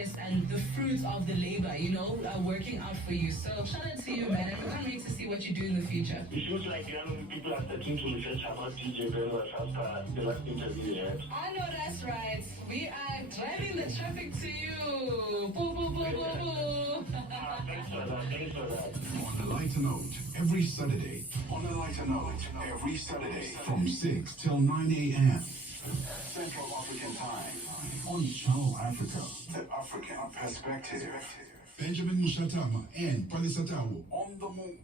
success and the fruits of the labor, working out for you. So shout out to you, man. I can't wait to see what you do in the future. It feels like young people are starting to research about DJ Bellas after the last interview you had. I know that's right. We are driving the traffic to you. Boo, boo, boo, boo, boo. Thanks for that. Thanks for that. On a lighter note, every Saturday. On a lighter note, every Saturday from 6 till 9 a.m. Central African Time on Channel Africa, the African perspective. Benjamin Mushatama and Palisatawo on the move.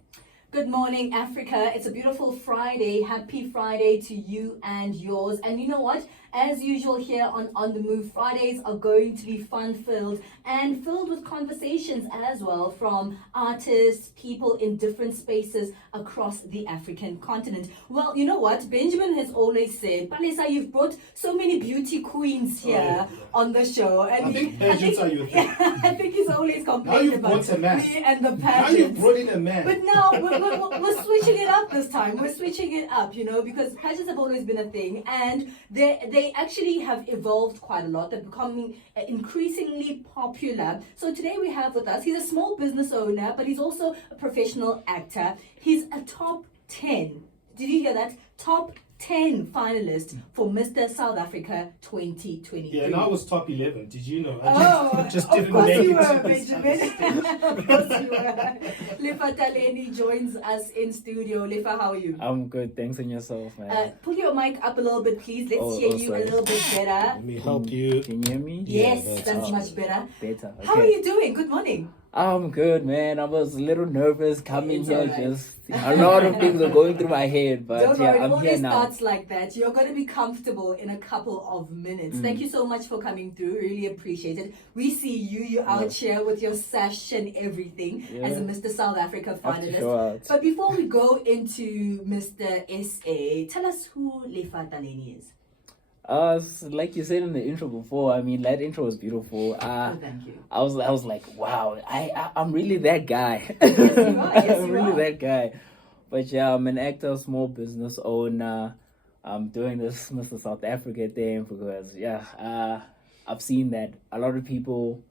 Good morning, Africa. It's a beautiful Friday. Happy Friday to you and yours. And you know what? As usual here on The Move, Fridays are going to be fun-filled and filled with conversations as well from artists, people in different spaces across the African continent. Well, you know what? Benjamin has always said, Palesa, you've brought so many beauty queens here on the show. And I think pageants are your thing. I think he's always complaining about me and the pageants. Now you've brought in a man. But now we're switching it up this time. We're switching it up, because pageants have always been a thing, and they actually have evolved quite a lot. They're becoming increasingly popular. So today we have with us, he's a small business owner, but he's also a professional actor. He's a top 10. Did you hear that? Top 10 finalist for Mr. South Africa 2023. Yeah, and I was top 11. Did you know? Just didn't of course make you it. were, Benjamin. Of course you were. Lefa Taleni joins us in studio. Lefa, how are you? I'm good, thanks, and yourself, man. Pull your mic up a little bit, please. Let's hear you sorry. a little bit better. Let me help you. Can you hear me? Yes, that's much better. Better. Okay. How are you doing? Good morning. I'm good, man. I was a little nervous coming It's here. alright. Just a lot of things are going through my head, but Don't yeah, worry, it I'm here always now. starts like that. You're going to be comfortable in a couple of minutes. Thank you so much for coming through. Really appreciate it. We see you. You're out here with your sash and everything as a Mr. South Africa Have to finalist. show out. But before we go into Mr. SA, tell us who Lefa Taleni is. Like you said in the intro before, I mean, that intro was beautiful. Thank you. I was like, wow, I'm really that guy. Yes, you are. Yes, I'm you really are. that guy. But yeah, I'm an actor, small business owner. I'm doing this Mr. South Africa thing because I've seen that a lot of people.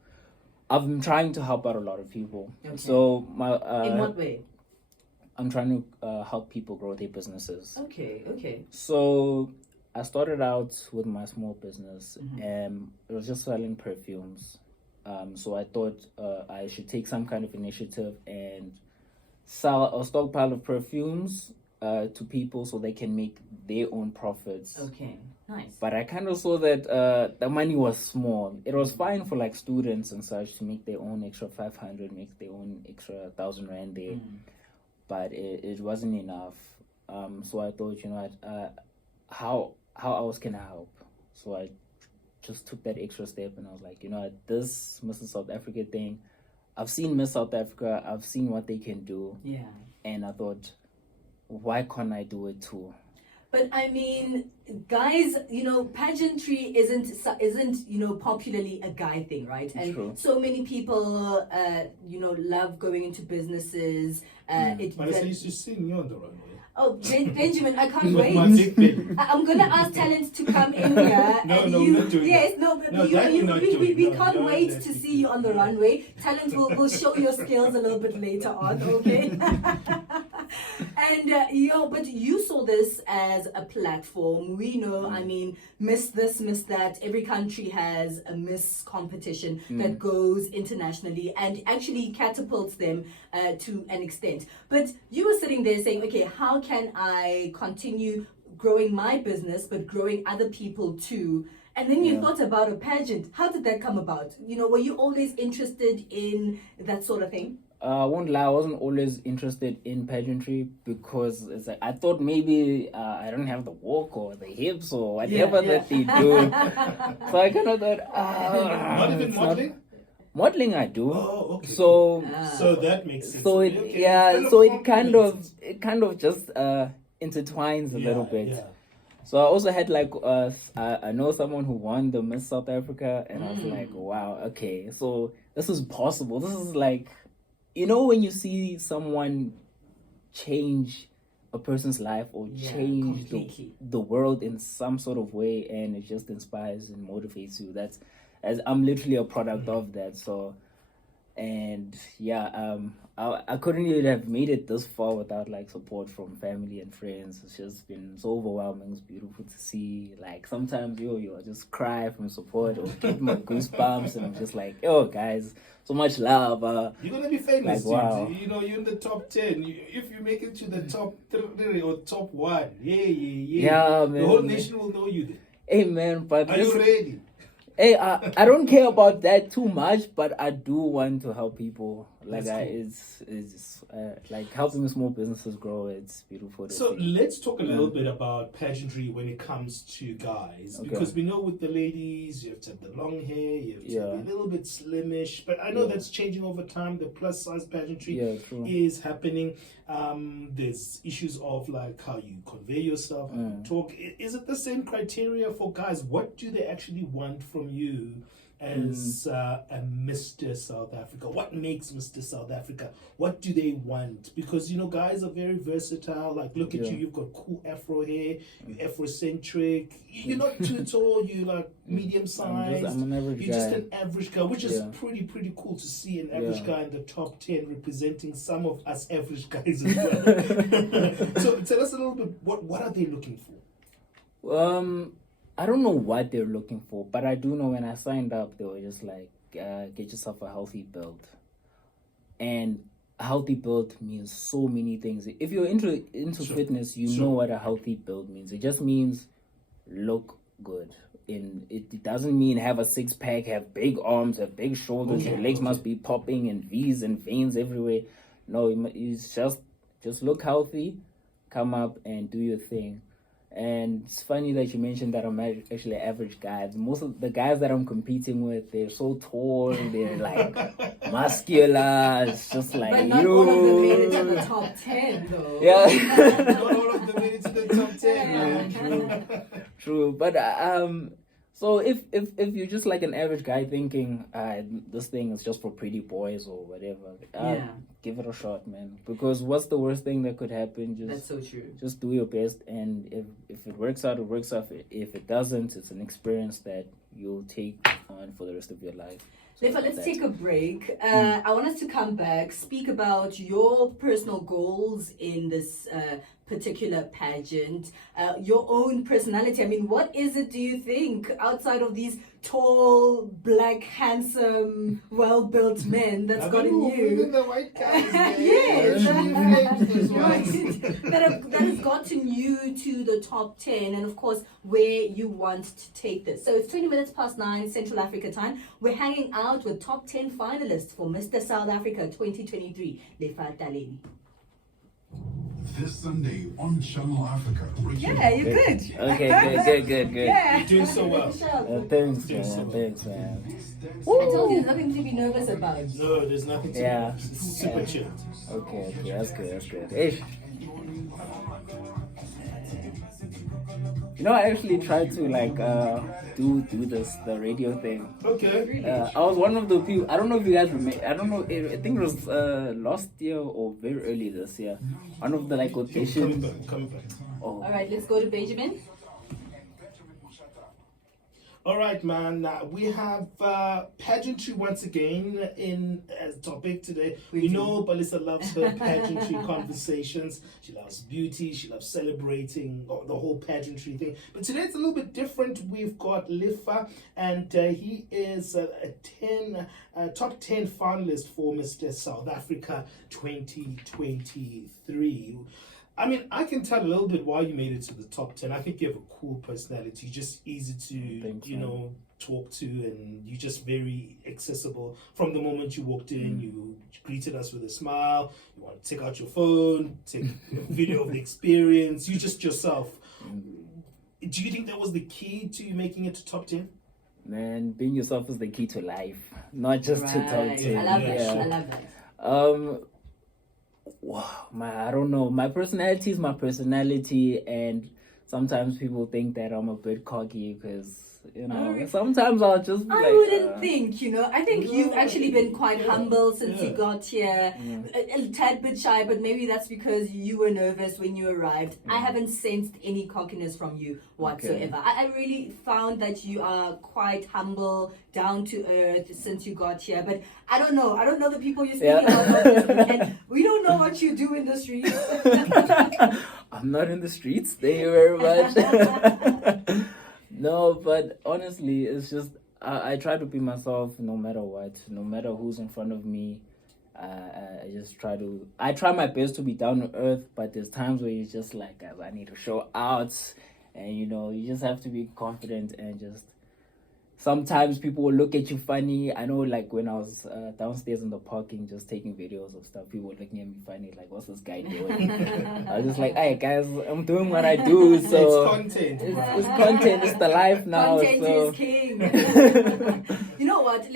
I've been trying to help out a lot of people. Okay. So In what way? I'm trying to help people grow their businesses. Okay. So I started out with my small business, and it was just selling perfumes. So I thought I should take some kind of initiative and sell a stockpile of perfumes to people so they can make their own profits. Okay. Nice. But I kind of saw that the money was small. It was fine for like students and such to make their own extra 500, make their own extra 1,000 rand there. But it wasn't enough. So I thought, how else can I help? So I just took that extra step and I was like, this Mrs. South Africa thing, I've seen Miss South Africa, I've seen what they can do. Yeah. And I thought, why can't I do it too? But I mean, guys, pageantry isn't popularly a guy thing, right? And True. so many people, love going into businesses. But I used to sing you on the runway. Oh, Benjamin, I can't With wait. my big belly. I'm gonna ask talent to come in here. No, and no, you, we're not doing yes, that. no, but No, you, that you, we're not we doing. we No, can't no, wait let's to be see you on the runway. Talent will show your skills a little bit later on, okay? And but you saw this as a platform. We know, I mean, Miss this, Miss that. Every country has a Miss competition that goes internationally and actually catapults them to an extent. But you were sitting there saying, okay, how can I continue growing my business but growing other people too? And then you thought about a pageant. How did that come about? Were you always interested in that sort of thing? I won't lie, I wasn't always interested in pageantry because it's like I thought maybe I don't have the walk or the hips or whatever that they do. So I kind of thought, Not even it's modeling? Modeling I do. Oh, okay. So So that makes sense. so it Okay. so Still a it kind of just intertwines a little bit. Yeah. So I also had like I know someone who won the Miss South Africa, and I was like, wow, okay, so this is possible. This is like, when you see someone change a person's life or change completely. the world in some sort of way, and it just inspires and motivates you. That's as I'm literally a product of that. So, and yeah, I couldn't even have made it this far without like support from family and friends. It's just been so overwhelming. It's beautiful to see. Like sometimes I just cry from support or get my goosebumps, and I'm just like, yo guys, so much love. You're gonna be famous, Like, wow. dude. You know, you're in the top 10. If you make it to the top 3 or top 1, Yeah, man. The whole nation will know you then. Hey man, but Are you ready? hey, I don't care about that too much, but I do want to help people. Like, That's cool. it's like helping small businesses grow. It's beautiful. To So see. let's talk a little bit about pageantry when it comes to guys, Okay. because we know with the ladies you have to have the long hair, you have to be a little bit slimish, but I know that's changing over time. The plus size pageantry True. is happening. There's issues of like how you convey yourself, how you talk. Is it the same criteria for guys? What do they actually want from you as a Mr. South Africa? What makes Mr. South Africa? What do they want? Because guys are very versatile. Like, look at you, you've got cool afro hair, you're afrocentric, you're not too tall, you're like medium sized. I'm an average You're guy. just an average guy, which is pretty cool to see an average guy in the top 10 representing some of us average guys as well. So tell us a little bit, what are they looking for? I don't know what they're looking for, but I do know when I signed up, they were just like, get yourself a healthy build. And a healthy build means so many things. If you're into fitness, you know what a healthy build means. It just means look good. It doesn't mean have a 6-pack, have big arms, have big shoulders, your legs must be popping and V's and veins everywhere. No, it's just look healthy, come up and do your thing. And it's funny that you mentioned that I'm actually an average guy. Most of the guys that I'm competing with, they're so tall, they're like muscular. It's just like, But not all of them made it to the top 10, though. Yeah. Not all of them made it to the top 10. True. But so if you're just like an average guy thinking this thing is just for pretty boys or whatever, give it a shot, man. Because what's the worst thing that could happen? That's so true. Just do your best, and if it works out, it works out. If it doesn't, it's an experience that you'll take on for the rest of your life. So Lefa, let's take a break. I want us to come back, speak about your personal goals in this particular pageant, your own personality. I mean, what is it, do you think, outside of these tall, black, handsome, well-built men that's gotten you? The white guys, Yes. Right. that has gotten you to the top 10, and of course where you want to take this. So it's 20 minutes past 9 Central Africa time. We're hanging out with top 10 finalists for Mr. South Africa 2023, Lefa Taleni. This Sunday on Channel Africa. Yeah, you're good. Okay, good. Yeah. You're doing so well. Thanks, man. I told you there's nothing to be nervous about. No, there's nothing to Yeah. It's super chill. Okay, that's good. Hey. I actually tried to like do the radio thing. Okay. I was one of the people. I don't know if you guys remember. I don't know. I think it was last year or very early this year. One of the like auditions. Coming back. Oh, All right, let's go to Benjamin. All right, man. We have pageantry once again in as topic today. We know Balisa loves her pageantry conversations. She loves beauty. She loves celebrating the whole pageantry thing. But today it's a little bit different. We've got Lefa, and he is a top 10 finalist for Mr. South Africa 2023. I mean, I can tell a little bit why you made it to the top 10. I think you have a cool personality, just easy to, talk to, and you're just very accessible. From the moment you walked in, you greeted us with a smile. You want to take out your phone, take a video of the experience. You just yourself. Do you think that was the key to you making it to top 10? man, being yourself is the key to life, not just to top 10. I love that. Yeah. I love that. Wow, I don't know. My personality is my personality, and sometimes people think that I'm a bit cocky because You know, Alright. sometimes I'll just be I like, wouldn't think, I think you've actually been quite Yeah. humble since you Yeah. got here. A tad bit shy, but maybe that's because you were nervous when you arrived. I haven't sensed any cockiness from you whatsoever. I really found that you are quite humble, down to earth since you got here. But I don't know the people you're speaking about. And we don't know what you do in the streets. I'm not in the streets. Thank you very much. No, but honestly, it's just I try to be myself no matter what, no matter who's in front of me. I just I try my best to be down to earth, but there's times where you're just like, guys, I need to show out, and you just have to be confident and just. Sometimes people will look at you funny. I know, like, when I was downstairs in the parking just taking videos of stuff, people were looking at me funny, like, what's this guy doing? I was just like, hey, guys, I'm doing what I do, so... It's content. It's content, it's the life now, Content so... is king. You know what?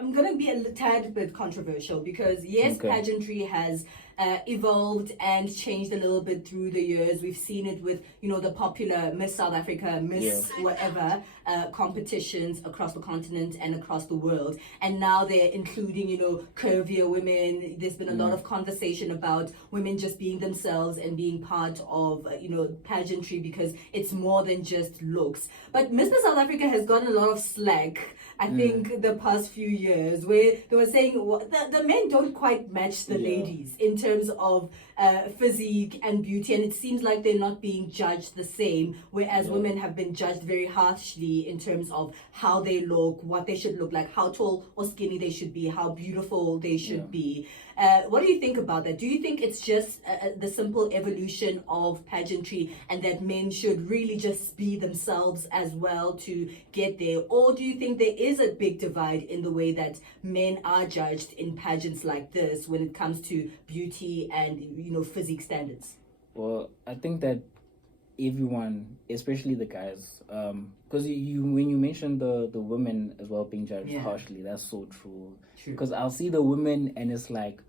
I'm going to be a tad bit controversial because, yes, Okay. pageantry has evolved and changed a little bit through the years. We've seen it with, the popular Miss South Africa, Miss whatever competitions across the continent and across the world. And now they're including, curvier women. There's been a lot of conversation about women just being themselves and being part of, pageantry because it's more than just looks. But Mr. South Africa has gotten a lot of slack, I think, the past few years, where they were saying the men don't quite match the ladies in terms of physique and beauty, and it seems like they're not being judged the same, whereas women have been judged very harshly in terms of how they look, what they should look like, how tall or skinny they should be, how beautiful they should be. What do you think about that? Do you think it's just the simple evolution of pageantry and that men should really just be themselves as well to get there? Or do you think there is a big divide in the way that men are judged in pageants like this when it comes to beauty and, physique standards? Well, I think that everyone, especially the guys, because when you mentioned the women as well being judged harshly, that's so true. Because I'll see the women and it's like,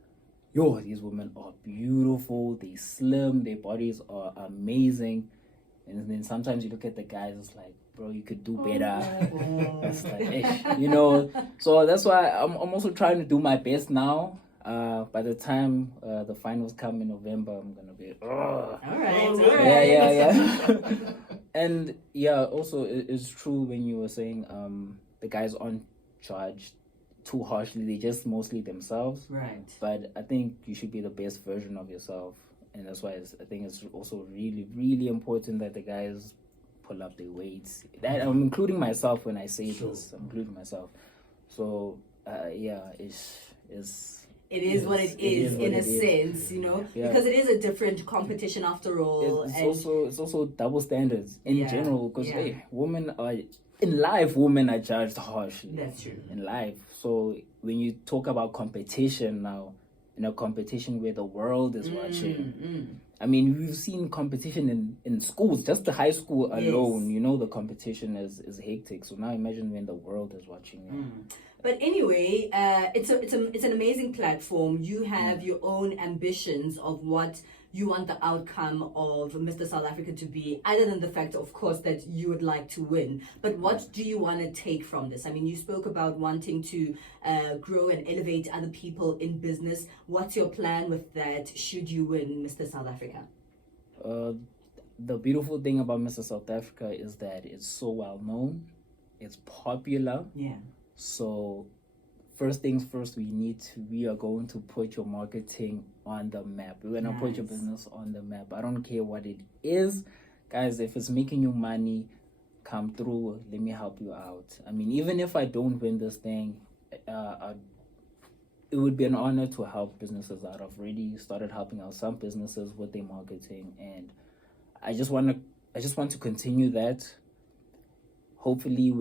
yo, these women are beautiful, they slim, their bodies are amazing. And then sometimes you look at the guys, it's like, bro, you could do better. It's like, so that's why I'm also trying to do my best now. By the time the finals come in November, I'm gonna be All right. yeah. And also it's true when you were saying the guys aren't judged too harshly, they just mostly themselves. Right. But I think you should be the best version of yourself, and that's why I think it's also really, really important that the guys pull up their weights. That I'm including myself when I say this. I'm including myself. So It is what it is in a sense, because it is a different competition after all. It's also double standards in general, because women are judged harshly. That's true. In life. So when you talk about competition now, in a competition where the world is watching, I mean, we've seen competition in schools, just the high school alone, the competition is hectic. So now imagine when the world is watching. But anyway, it's an amazing platform. You have your own ambitions of what you want the outcome of Mr. South Africa to be, other than the fact, of course, that you would like to win. But what do you want to take from this? I mean, you spoke about wanting to grow and elevate other people in business. What's your plan with that should you win Mr. South Africa? The beautiful thing about Mr. South Africa is that it's so well known. It's popular. Yeah. So first things first, we are going to put your marketing on the map. We're going to put your business on the map. I don't care what it is. Guys, if it's making you money, come through. Let me help you out. I mean, even if I don't win this thing, it would be an honor to help businesses out. I've already started helping out some businesses with their marketing, and I just want to continue that. Hopefully,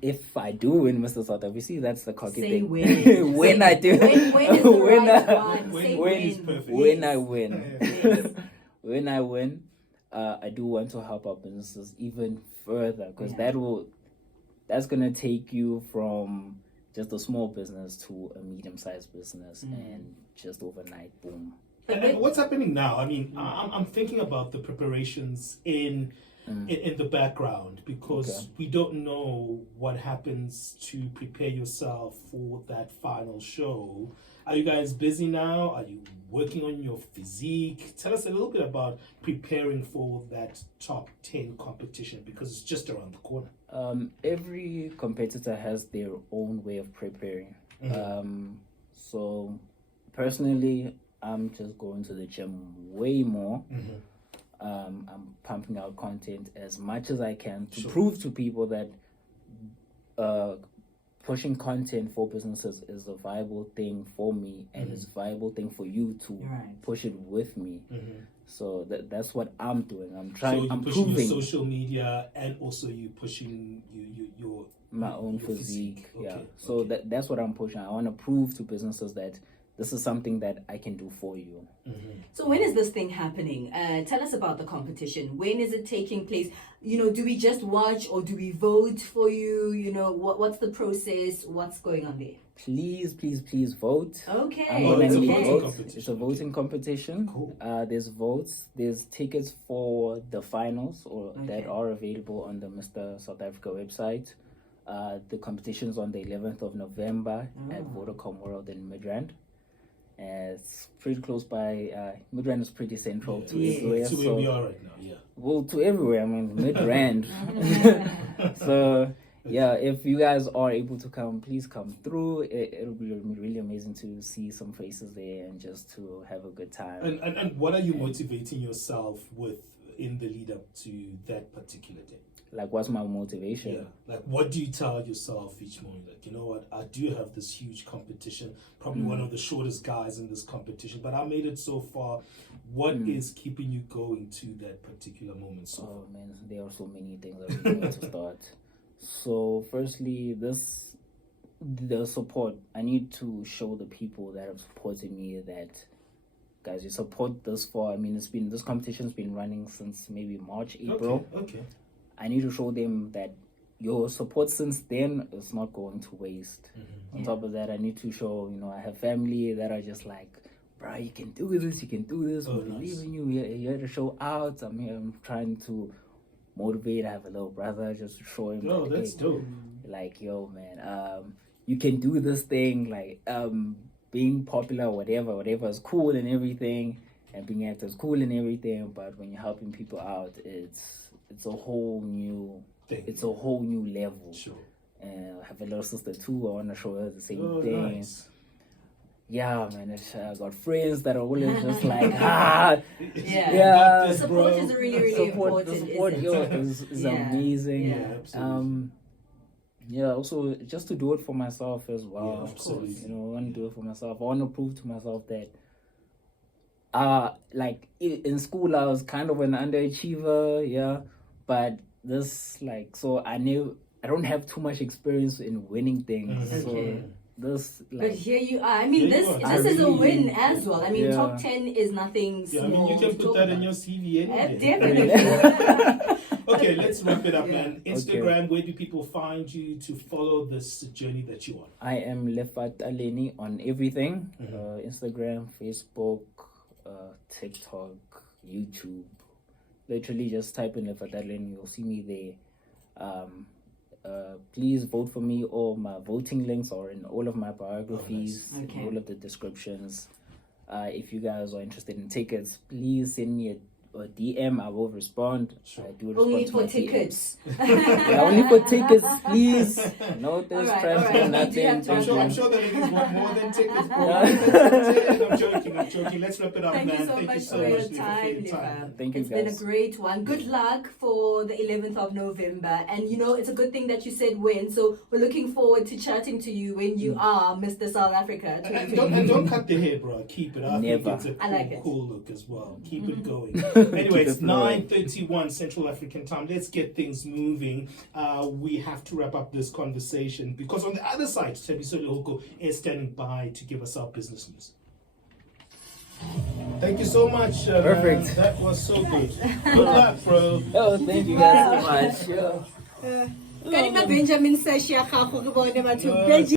if I do win Mr. South Africa, see, that's the cocky thing. Win. When I do, when is the right one? When I win, when I win, I do want to help our businesses even further, because that's gonna take you from just a small business to a medium-sized business, and just overnight, boom. And what's happening now? I mean, I'm thinking about the preparations in the background, because we don't know what happens to prepare yourself for that final show. Are you guys busy now? Are you working on your physique? Tell us a little bit about preparing for that top 10 competition, because it's just around the corner. Every competitor has their own way of preparing. So personally, I'm just going to the gym way more. I'm pumping out content as much as I can to prove to people that pushing content for businesses is a viable thing for me, and it's a viable thing for you to push it with me. So that's what I'm doing. I'm trying. So I'm pushing proving your social media, and also you pushing your my own physique. Okay, Yeah. So that's what I'm pushing. I want to prove to businesses that this is something that I can do for you. So when is this thing happening? Tell us about the competition. When is it taking place? You know, do we just watch or do we vote for you? You know, what's the process? What's going on there? Please vote. Okay. I'm gonna it's a need voting votes. competition. It's a voting competition. Cool. There's votes. There's tickets for the finals that are available on the Mr. South Africa website. The competition's on the 11th of November at Vodacom World in Midrand. It's pretty close by. Midrand is pretty central to everywhere. To where we are right now, yeah. Well, to everywhere. I mean, Midrand. So, yeah, if you guys are able to come, please come through. It'll be really amazing to see some faces there and just to have a good time. And what are you motivating yourself with in the lead up to that particular day? Like, what's my motivation? Yeah. Like, what do you tell yourself each morning? Like, you know what? I do have this huge competition. Probably one of the shortest guys in this competition, but I made it so far. What is keeping you going to that particular moment? Oh man, there are so many things I really need to start. So, firstly, the support. I need to show the people that have supported me that, guys, you support this far. I mean, this competition's been running since maybe March, April. Okay. I need to show them that your support since then is not going to waste. On top of that, I need to show, I have family that are just like, bro, you can do this, we believe in you, you're here to show out. I'm here, I'm trying to motivate. I have a little brother, just to show him. Oh, that's dope. Like, yo, man, you can do this thing, like, being popular, whatever is cool and everything, and being active is cool and everything, but when you're helping people out, it's a whole new thing. It's a whole new level. Sure. And I have a little sister too. I want to show her the same thing. Nice. Yeah, man. I got friends that are always just like, Yeah. Support is really, really important. Support is amazing. Yeah, absolutely. Also just to do it for myself as well. Yeah, absolutely. I want to do it for myself. I want to prove to myself that like in school I was kind of an underachiever, but this I don't have too much experience in winning things. So this but here you are. I mean, this is a win as well. I mean, top 10 is nothing small. I mean, you can put that in your CV anyway. Definitely. Okay, let's wrap it up, man. Instagram, where do people find you to follow this journey that you're on? I am Lefa Taleni on everything. Instagram, Facebook, TikTok, YouTube. Literally just type in Lefa Taleni, you'll see me there. Please vote for me. All my voting links are in all of my biographies, in all of the descriptions. If you guys are interested in tickets, please send me a DM. I will respond. Sure. I do respond Only to for my tickets. only for tickets, please. No, there's All right. nothing. I'm sure that it is want more than tickets. I'm joking. Let's wrap it up, Thank man. you so much for your time, Lefa. Thank you, It's guys. been a great one. Good luck for the 11th of November. And it's a good thing that you said when. So we're looking forward to chatting to you when you are Mr. South Africa. And don't cut the hair, bro. Keep it. I Never. think it's I like a it. cool look as well. Keep it going. Anyway, it's 9:31 Central African time. Let's get things moving. We have to wrap up this conversation because on the other side, SABC Loco is standing by to give us our business news. Thank you so much. Perfect. Man. That was so good. Good luck, bro. Oh, thank you guys so much. Benjamin says,